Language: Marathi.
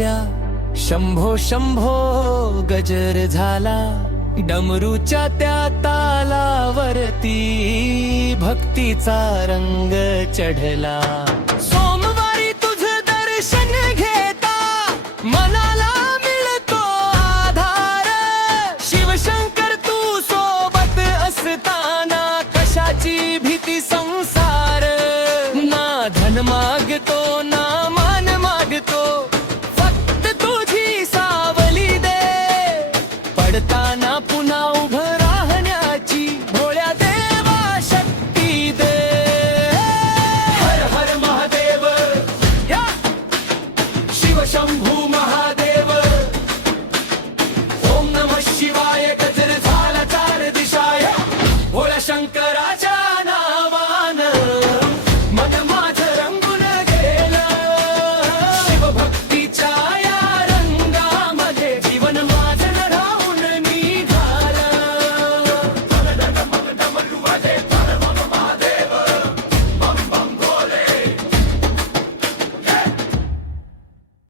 वाजल्या, शंभो शंभो गजर झाला, डमरूच्या त्या तालावरती भक्तीचा रंग चढला. सोमवारी तुझं दर्शन घेता मनाला मिळतो आधार, शिवशंकर तू सोबत असताना कशाची भीती संसार. ना धन मागतो ना मान मागतो, फक्त तुझी सावली दे, पडताना पुन्हा उभं राहण्याची भोळ्या देवा शक्ती दे. हर हर महादेव या शिवशंभू